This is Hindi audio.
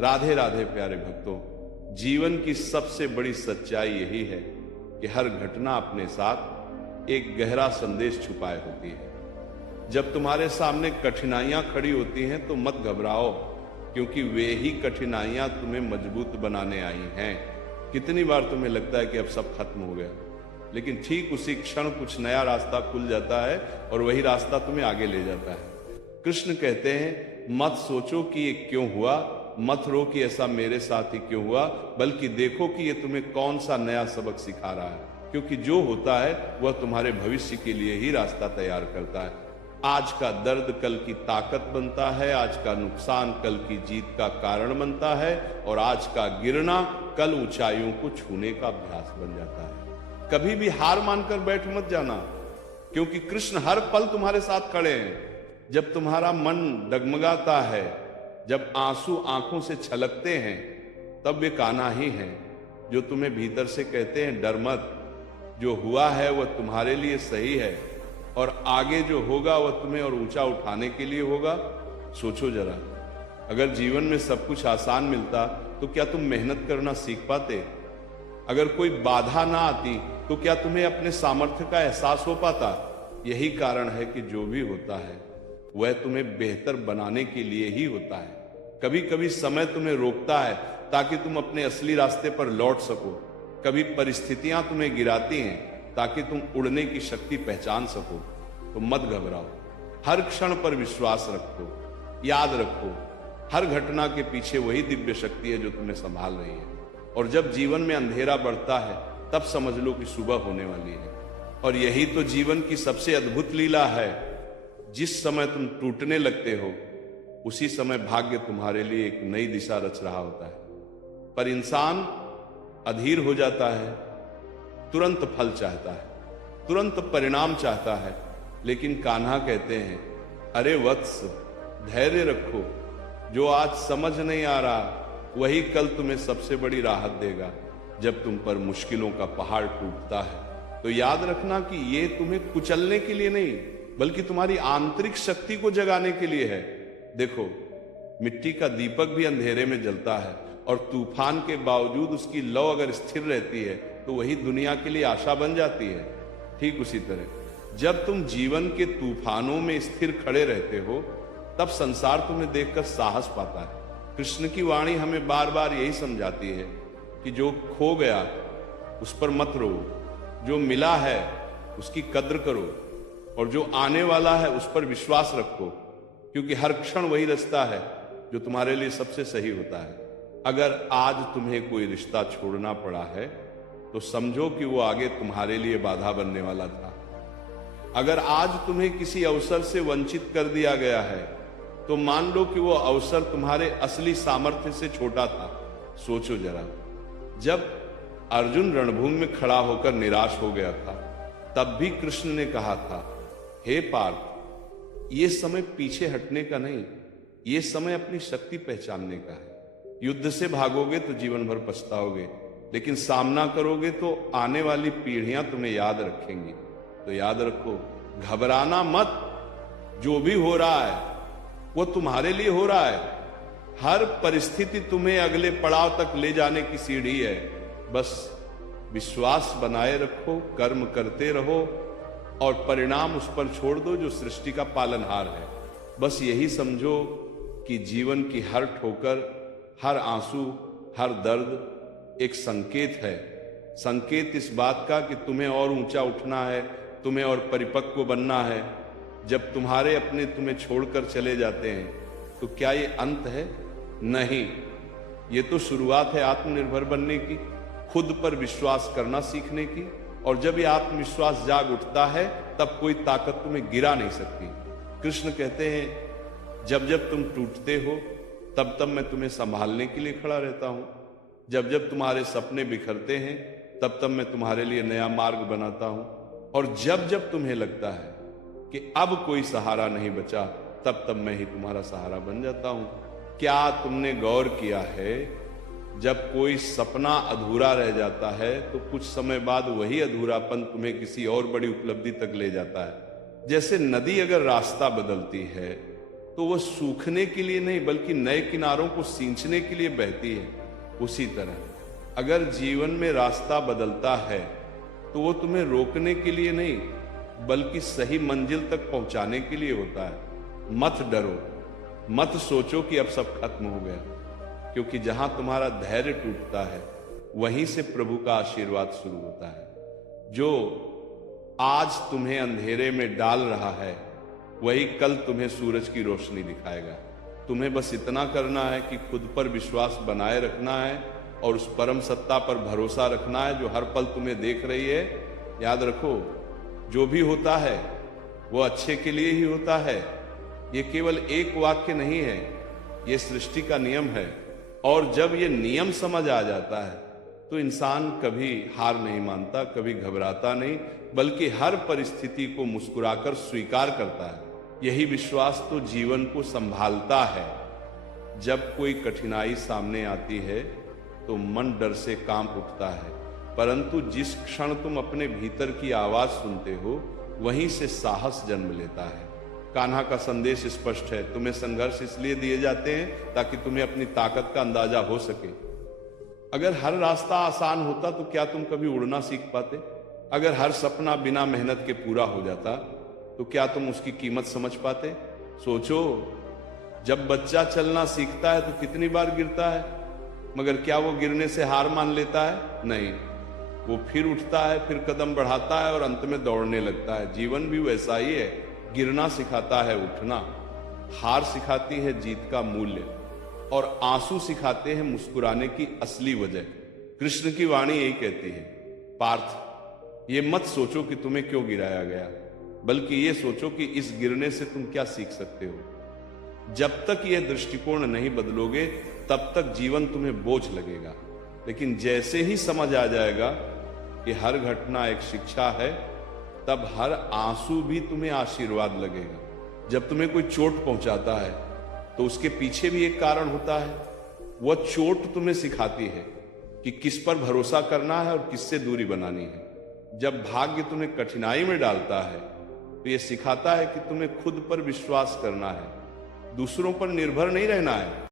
राधे राधे प्यारे भक्तों, जीवन की सबसे बड़ी सच्चाई यही है कि हर घटना अपने साथ एक गहरा संदेश छुपाए होती है। जब तुम्हारे सामने कठिनाइयां खड़ी होती हैं तो मत घबराओ, क्योंकि वे ही कठिनाइयां तुम्हें मजबूत बनाने आई हैं। कितनी बार तुम्हें लगता है कि अब सब खत्म हो गया, लेकिन ठीक उसी क्षण कुछ नया रास्ता खुल जाता है और वही रास्ता तुम्हें आगे ले जाता है। कृष्ण कहते हैं, मत सोचो कि ये क्यों हुआ, मत रो कि ऐसा मेरे साथ ही क्यों हुआ, बल्कि देखो कि ये तुम्हें कौन सा नया सबक सिखा रहा है। क्योंकि जो होता है वह तुम्हारे भविष्य के लिए ही रास्ता तैयार करता है। आज का दर्द कल की ताकत बनता है, आज का नुकसान कल की जीत का कारण बनता है, और आज का गिरना कल ऊंचाइयों को छूने का अभ्यास बन जाता है। कभी भी हार मानकर बैठ मत जाना, क्योंकि कृष्ण हर पल तुम्हारे साथ खड़े हैं। जब तुम्हारा मन डगमगाता है, जब आंसू आंखों से छलकते हैं, तब वे कान्हा ही हैं जो तुम्हें भीतर से कहते हैं, डर मत, जो हुआ है वह तुम्हारे लिए सही है, और आगे जो होगा वह तुम्हें और ऊंचा उठाने के लिए होगा। सोचो जरा, अगर जीवन में सब कुछ आसान मिलता तो क्या तुम मेहनत करना सीख पाते? अगर कोई बाधा ना आती तो क्या तुम्हें अपने सामर्थ्य का एहसास हो पाता? यही कारण है कि जो भी होता है वह तुम्हें बेहतर बनाने के लिए ही होता है। कभी कभी समय तुम्हें रोकता है ताकि तुम अपने असली रास्ते पर लौट सको। कभी परिस्थितियां तुम्हें गिराती हैं ताकि तुम उड़ने की शक्ति पहचान सको। तो मत घबराओ, हर क्षण पर विश्वास रखो। याद रखो, हर घटना के पीछे वही दिव्य शक्ति है जो तुम्हें संभाल रही है। और जब जीवन में अंधेरा बढ़ता है तब समझ लो कि सुबह होने वाली है। और यही तो जीवन की सबसे अद्भुत लीला है। जिस समय तुम टूटने लगते हो उसी समय भाग्य तुम्हारे लिए एक नई दिशा रच रहा होता है। पर इंसान अधीर हो जाता है, तुरंत फल चाहता है, तुरंत परिणाम चाहता है। लेकिन कान्हा कहते हैं, अरे वत्स, धैर्य रखो, जो आज समझ नहीं आ रहा वही कल तुम्हें सबसे बड़ी राहत देगा। जब तुम पर मुश्किलों का पहाड़ टूटता है तो याद रखना कि ये तुम्हें कुचलने के लिए नहीं, बल्कि तुम्हारी आंतरिक शक्ति को जगाने के लिए है। देखो, मिट्टी का दीपक भी अंधेरे में जलता है, और तूफान के बावजूद उसकी लौ अगर स्थिर रहती है तो वही दुनिया के लिए आशा बन जाती है। ठीक उसी तरह जब तुम जीवन के तूफानों में स्थिर खड़े रहते हो तब संसार तुम्हें देखकर साहस पाता है। कृष्ण की वाणी हमें बार बार यही समझाती है कि जो खो गया उस पर मत रो, जो मिला है उसकी कद्र करो, और जो आने वाला है उस पर विश्वास रखो, क्योंकि हर क्षण वही रास्ता है जो तुम्हारे लिए सबसे सही होता है। अगर आज तुम्हें कोई रिश्ता छोड़ना पड़ा है तो समझो कि वो आगे तुम्हारे लिए बाधा बनने वाला था। अगर आज तुम्हें किसी अवसर से वंचित कर दिया गया है तो मान लो कि वो अवसर तुम्हारे असली सामर्थ्य से छोटा था। सोचो जरा, जब अर्जुन रणभूमि में खड़ा होकर निराश हो गया था तब भी कृष्ण ने कहा था, हे पार्थ, ये समय पीछे हटने का नहीं, ये समय अपनी शक्ति पहचानने का है। युद्ध से भागोगे तो जीवन भर पछताओगे, लेकिन सामना करोगे तो आने वाली पीढ़ियां तुम्हें याद रखेंगी। तो याद रखो, घबराना मत, जो भी हो रहा है वो तुम्हारे लिए हो रहा है। हर परिस्थिति तुम्हें अगले पड़ाव तक ले जाने की सीढ़ी है। बस विश्वास बनाए रखो, कर्म करते रहो, और परिणाम उस पर छोड़ दो जो सृष्टि का पालनहार है। बस यही समझो कि जीवन की हर ठोकर, हर आंसू, हर दर्द एक संकेत है। संकेत इस बात का कि तुम्हें और ऊंचा उठना है, तुम्हें और परिपक्व बनना है। जब तुम्हारे अपने तुम्हें छोड़कर चले जाते हैं तो क्या ये अंत है? नहीं, ये तो शुरुआत है आत्मनिर्भर बनने की, खुद पर विश्वास करना सीखने की। और जब ये आत्मविश्वास जाग उठता है तब कोई ताकत तुम्हें गिरा नहीं सकती। कृष्ण कहते हैं, जब जब तुम टूटते हो तब तब मैं तुम्हें संभालने के लिए खड़ा रहता हूं। जब जब तुम्हारे सपने बिखरते हैं तब तब मैं तुम्हारे लिए नया मार्ग बनाता हूं। और जब जब तुम्हें लगता है कि अब कोई सहारा नहीं बचा, तब तब मैं ही तुम्हारा सहारा बन जाता हूं। क्या तुमने गौर किया है, जब कोई सपना अधूरा रह जाता है तो कुछ समय बाद वही अधूरापन तुम्हें किसी और बड़ी उपलब्धि तक ले जाता है। जैसे नदी अगर रास्ता बदलती है तो वो सूखने के लिए नहीं बल्कि नए किनारों को सींचने के लिए बहती है। उसी तरह अगर जीवन में रास्ता बदलता है तो वो तुम्हें रोकने के लिए नहीं बल्कि सही मंजिल तक पहुंचाने के लिए होता है। मत डरो, मत सोचो कि अब सब खत्म हो गया, क्योंकि जहां तुम्हारा धैर्य टूटता है वहीं से प्रभु का आशीर्वाद शुरू होता है। जो आज तुम्हें अंधेरे में डाल रहा है वही कल तुम्हें सूरज की रोशनी दिखाएगा। तुम्हें बस इतना करना है कि खुद पर विश्वास बनाए रखना है और उस परम सत्ता पर भरोसा रखना है जो हर पल तुम्हें देख रही है। याद रखो, जो भी होता है वो अच्छे के लिए ही होता है। ये केवल एक वाक्य नहीं है, ये सृष्टि का नियम है। और जब ये नियम समझ आ जाता है तो इंसान कभी हार नहीं मानता, कभी घबराता नहीं, बल्कि हर परिस्थिति को मुस्कुराकर स्वीकार करता है। यही विश्वास तो जीवन को संभालता है। जब कोई कठिनाई सामने आती है तो मन डर से कांप उठता है, परंतु जिस क्षण तुम अपने भीतर की आवाज सुनते हो वहीं से साहस जन्म लेता है। कान्हा का संदेश स्पष्ट है, तुम्हें संघर्ष इसलिए दिए जाते हैं ताकि तुम्हें अपनी ताकत का अंदाजा हो सके। अगर हर रास्ता आसान होता तो क्या तुम कभी उड़ना सीख पाते? अगर हर सपना बिना मेहनत के पूरा हो जाता तो क्या तुम उसकी कीमत समझ पाते? सोचो, जब बच्चा चलना सीखता है तो कितनी बार गिरता है, मगर क्या वो गिरने से हार मान लेता है? नहीं, वो फिर उठता है, फिर कदम बढ़ाता है और अंत में दौड़ने लगता है। जीवन भी वैसा ही है, गिरना सिखाता है उठना, हार सिखाती है जीत का मूल्य, और आंसू सिखाते हैं मुस्कुराने की असली वजह। कृष्ण की वाणी यही कहती है, पार्थ, ये मत सोचो कि तुम्हें क्यों गिराया गया, बल्कि ये सोचो कि इस गिरने से तुम क्या सीख सकते हो। जब तक यह दृष्टिकोण नहीं बदलोगे तब तक जीवन तुम्हें बोझ लगेगा, लेकिन जैसे ही समझ आ जाएगा कि हर घटना एक शिक्षा है, तब हर आंसू भी तुम्हें आशीर्वाद लगेगा। जब तुम्हें कोई चोट पहुंचाता है तो उसके पीछे भी एक कारण होता है। वह चोट तुम्हें सिखाती है कि किस पर भरोसा करना है और किससे दूरी बनानी है। जब भाग्य तुम्हें कठिनाई में डालता है तो यह सिखाता है कि तुम्हें खुद पर विश्वास करना है, दूसरों पर निर्भर नहीं रहना है।